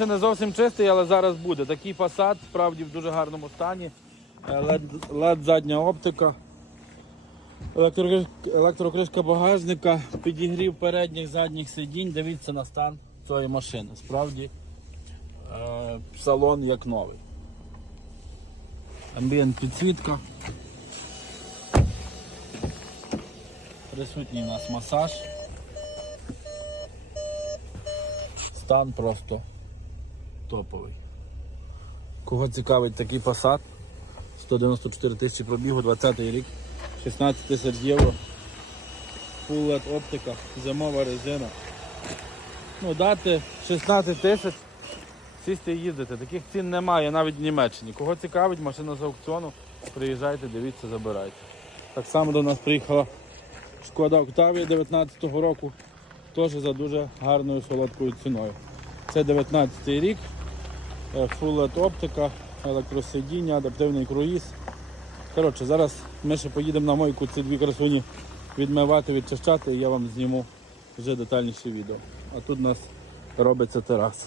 Ще не зовсім чистий, але зараз буде. Такий фасад, справді в дуже гарному стані. Е, LED задня оптика. Електрокришка багажника, підігрів передніх задніх сидінь. Дивіться на стан цієї машини. Справді е, салон як новий. Амбієнт підсвітка. Присутній у нас масаж. Стан просто топовий. Кого цікавить такий Passat? 194 тисячі пробігу, 20 рік, 16 тисяч євро. Full LED оптика, зимова резина. Ну, дати 16 тисяч, сісти і їздити. Таких цін немає навіть в Німеччині. Кого цікавить, машина з аукціону, приїжджайте, дивіться, забирайте. Так само до нас приїхала Шкода Октавія 19-го року, теж за дуже гарною солодкою ціною. Це 19-й рік, е, Full LED оптика, електросидіння, адаптивний круїз. Коротше, зараз ми ще поїдемо на мойку ці дві красуні відмивати, відчищати, і я вам зніму вже детальніше відео. А тут у нас робиться тераса.